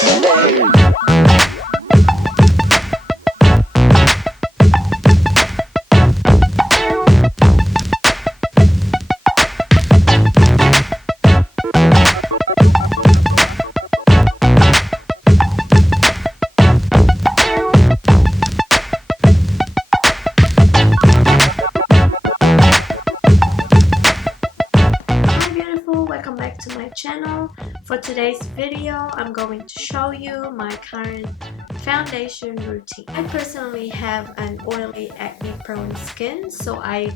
Welcome back to my channel. For today's video, I'm going to show you my current foundation routine. I personally have an oily acne-prone skin, so I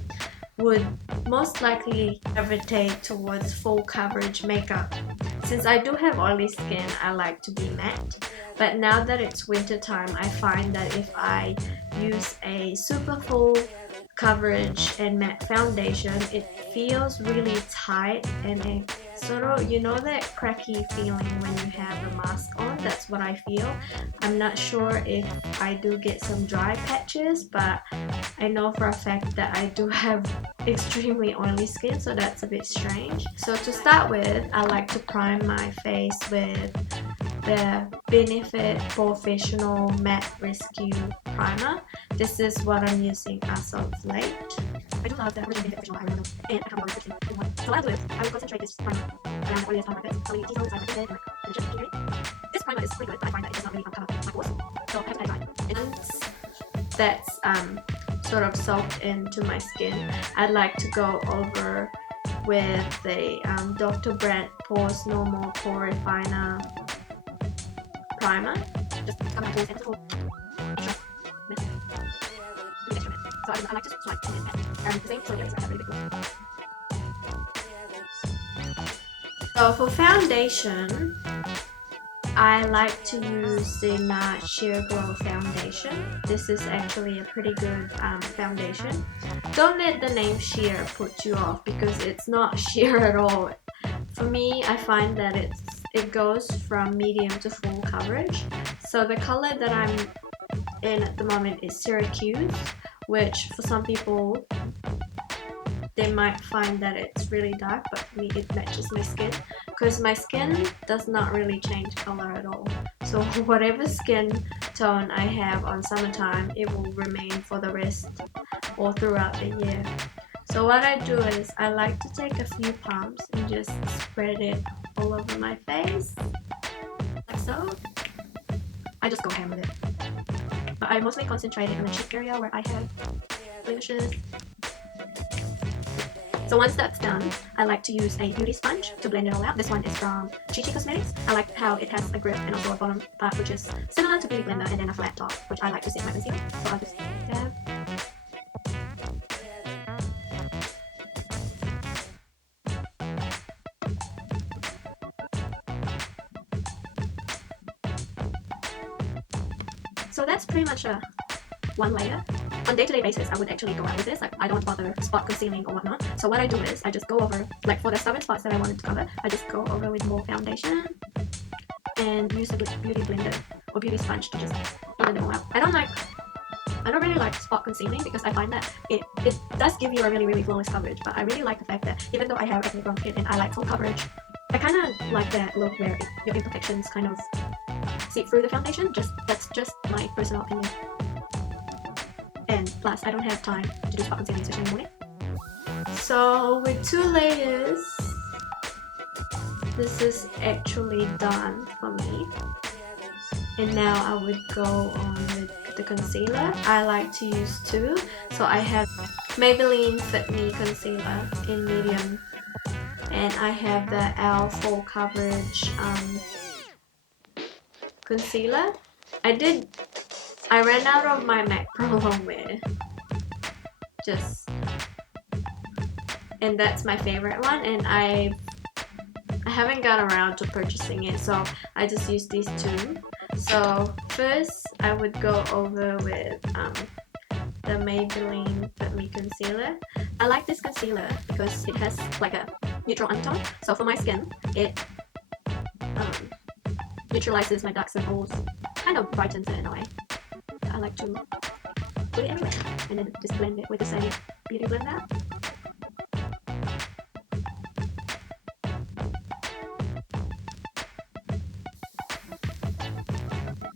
would most likely gravitate towards full coverage makeup. Since I do have oily skin, I like to be matte. But now that it's winter time, I find that if I use a super full coverage and matte foundation, it feels really tight and it sort of, you know, that cracky feeling when you have a mask on. That's what I feel. I'm not sure if I do get some dry patches, but I know for a fact that I do have extremely oily skin, so that's a bit strange. So to start with, I like to prime my face with the Benefit Professional Matte Rescue Primer. This is what I'm using as of late. I do love the original Benefit Professional Primer and I can't bother switching to one. So what I'll do is I will concentrate this primer around the oiliest part of my face. So many details inside my face and finish it immediately. This primer is pretty good, but I find that it does not really cover my pores, so I have to let it dry. And once that's sort of soaked into my skin, I'd like to go over with the Dr. Brandt Pores No More Pore Refiner primer. Just cover my pores and full extra mess. So I like to swipe in and the same sort of I have really big pores. So for foundation, I like to use the NARS Sheer Glow foundation. This is actually a pretty good foundation. Don't let the name sheer put you off because it's not sheer at all. For me, I find that it goes from medium to full coverage. So the color that I'm in at the moment is Syracuse, which for some people they might find that it's really dark, but for me it matches my skin because my skin does not really change color at all. So whatever skin tone I have on summertime, it will remain for the rest or throughout the year. So what I do is I like to take a few pumps and just spread it all over my face, like so. I just go ham with it. But I mostly concentrate it on the cheek area where I have blemishes. So once that's done, I like to use a beauty sponge to blend it all out. This one is from Chi Cosmetics. I like how it has a grip and also a bottom part which is similar to Beauty Blender and then a flat top, which I like to set my concealer. So I'll just dab. So that's pretty much one layer. On day-to-day basis, I would actually go out with this. Like, I don't bother spot concealing or whatnot. So what I do is I just go over, like for the stubborn spots that I wanted to cover, I just go over with more foundation and use a beauty blender or beauty sponge to just even them all out. I don't really like spot concealing because I find that it does give you a really flawless coverage, but I really like the fact that even though I have acne-prone skin and I like full coverage, I kind of like that look where your imperfections kind of seep through the foundation. That's just my personal opinion. And plus, I don't have time to do spot concealing, especially in the morning. So with 2 layers, this is actually done for me. And now I would go on with the concealer. I like to use 2. So I have Maybelline Fit Me Concealer in medium. And I have the ELF Full Coverage concealer. I ran out of my MAC Pro Longwear. And that's my favorite one, and I haven't got around to purchasing it, so I just use these 2. So first I would go over with the Maybelline Fit Me Concealer. I like this concealer because it has like a neutral undertone, so for my skin it neutralizes my dark circles, kind of brightens it in a way. I like to put it everywhere and then just blend it with the same beauty blender.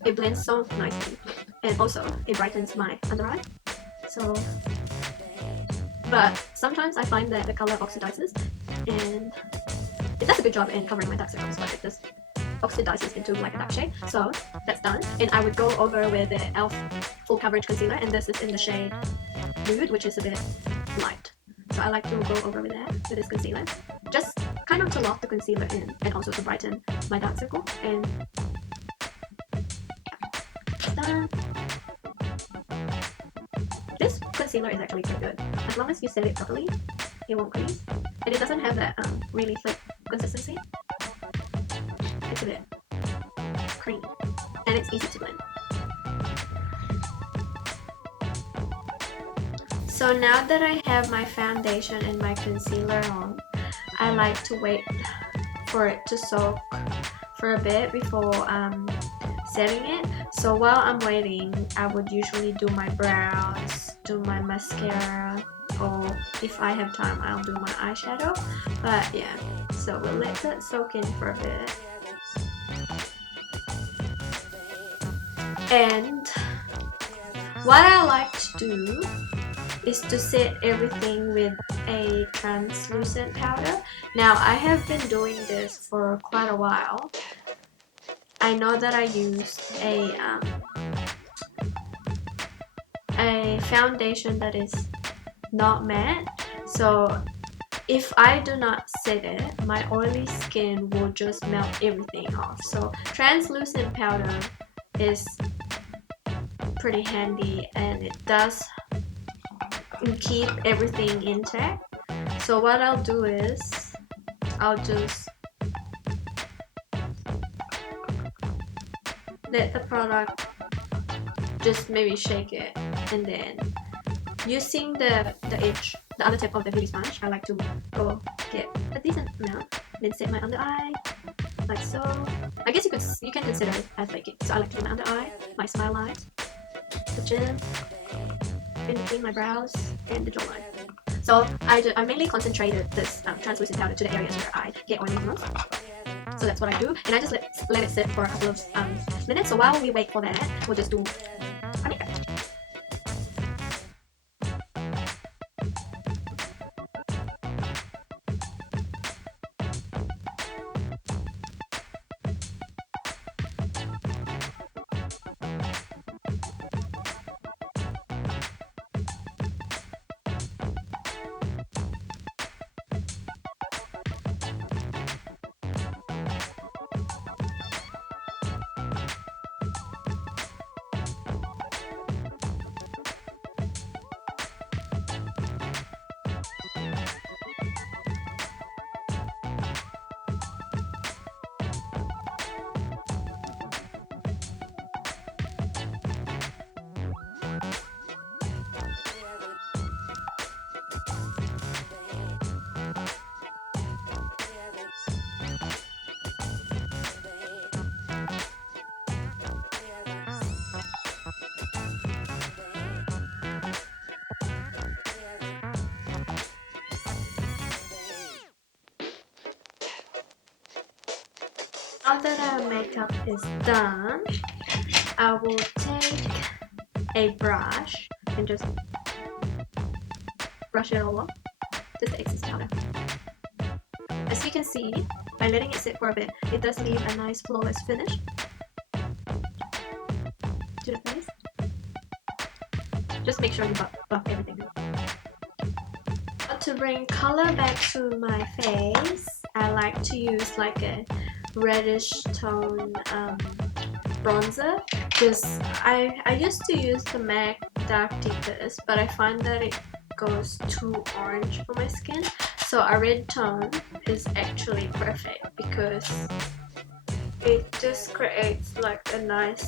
it blends so nicely, and also it brightens my under eye. So, but sometimes I find that the color oxidizes, and it does a good job in covering my dark circles, but it just oxidizes into like a dark shade. So that's done, and I would go over with the e.l.f. full coverage concealer, and this is in the shade Nude, which is a bit light. So I like to go over with that, with this concealer, just kind of to lock the concealer in, and also to brighten my dark circle. And yeah, done. This concealer is actually quite good. As long as you set it properly, it won't crease, and it doesn't have that really thick consistency. It's a bit creamy, and it's easy to blend. So now that I have my foundation and my concealer on, I like to wait for it to soak for a bit before setting it. So while I'm waiting, I would usually do my brows, do my mascara, or if I have time, I'll do my eyeshadow. But yeah, so we'll let that soak in for a bit. And what I like to do is to set everything with a translucent powder. Now I have been doing this for quite a while. I know that I used a foundation that is not matte, so if I do not set it, my oily skin will just melt everything off. So translucent powder is pretty handy, and it does keep everything intact. So what I'll do is I'll just let the product just maybe shake it, and then using the edge, the other tip of the beauty sponge, I like to go get a decent amount, then set my under eye like so. I guess you can consider it as baking. So I like to do my under eye, my smile lines, the chin, in between my brows, and the jawline. So I mainly concentrated this translucent powder to the areas where I get oily the most. So that's what I do, and I just let it sit for a couple of minutes. So while we wait for that, we'll just do our makeup. Now that our makeup is done, I will take a brush and just brush it all off, just the excess powder. As you can see, by letting it sit for a bit, it does leave a nice flawless finish to the face. Just make sure you buff everything up. To bring color back to my face, I like to use like a reddish tone bronzer, because I used to use the MAC Dark Deepest, but I find that it goes too orange for my skin. So a red tone is actually perfect because it just creates like a nice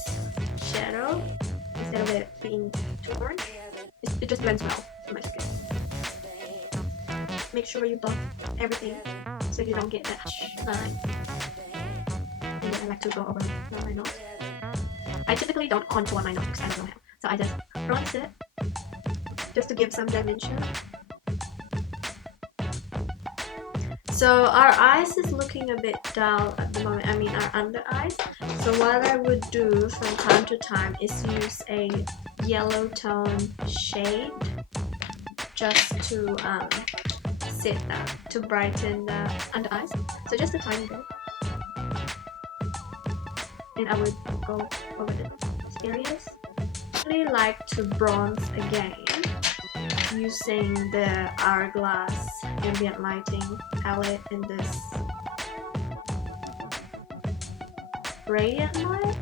shadow instead of it being too orange. It just blends well to my skin. Make sure you buff everything so you don't get that line. And then I like to go over my nose. I typically don't contour my nose because I don't know how. So I just bronze it just to give some dimension. So our eyes is looking a bit dull at the moment, I mean our under eyes. So what I would do from time to time is use a yellow tone shade just to to brighten the under eyes. So just a tiny bit. And I would go over the areas. I really like to bronze again using the Hourglass ambient lighting palette in this radiant light.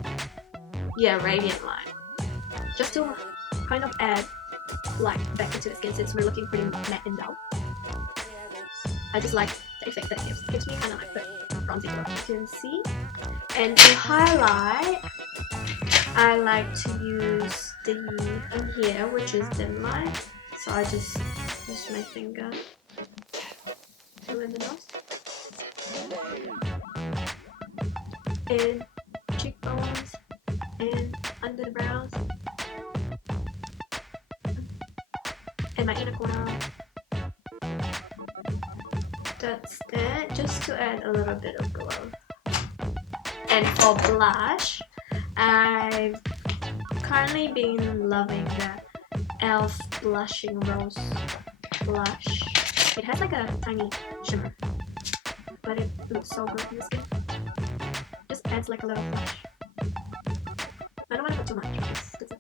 Yeah, radiant light. Just to kind of add light back into the skin since we're looking pretty matte and dull. I just like the effect that it gives. It gives me kind of like the bronzy look, you can see. And to highlight, I like to use the in here, which is dim light. So I just use my finger to fill in the nose. And cheekbones and under the brows. And my inner corner. That's that, just to add a little bit of glow. And for blush, I've currently been loving the e.l.f. Blushing Rose blush. It has like a tiny shimmer, but it looks so good in the skin. Just adds like a little blush. I don't want to put too much because it's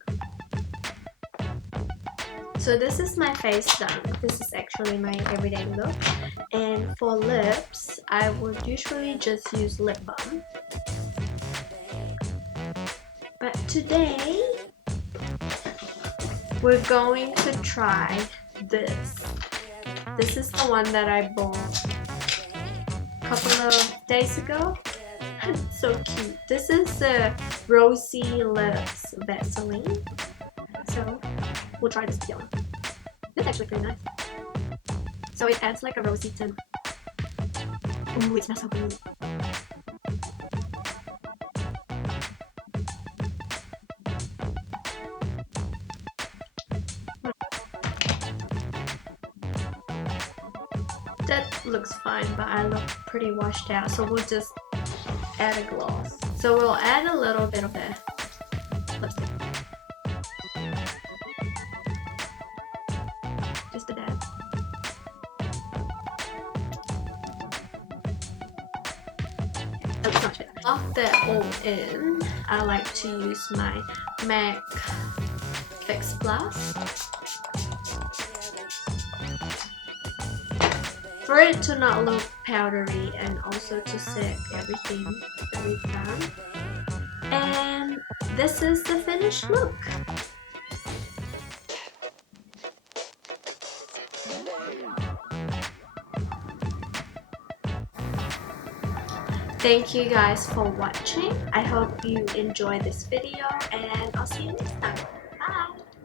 so this is my face done. This is actually my everyday look. And for lips, I would usually just use lip balm. But today, we're going to try this. This is the one that I bought a couple of days ago. It's so cute. This is the Rosy Lips Vaseline. So we'll try this together. It's actually pretty nice. So it adds like a rosy tint. Ooh, it smells so good. That looks fine, but I look pretty washed out, so we'll just add a gloss. So we'll add a little bit of the lipstick. Just a dab. That's not it. After that all in, I like to use my MAC Fix Plus. For it to not look powdery and also to set everything that we've done. And this is the finished look. Thank you guys for watching. I hope you enjoyed this video and I'll see you next time.